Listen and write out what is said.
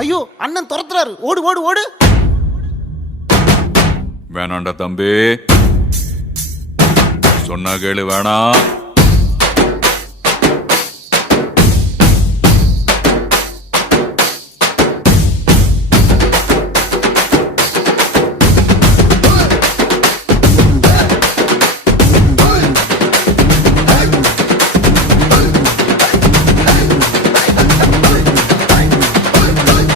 ஐயோ அண்ணன் துரத்துறாரு, ஓடு ஓடு ஓடு. வேணாண்டா தம்பி, சொன்னா கேளு, வேணாம்.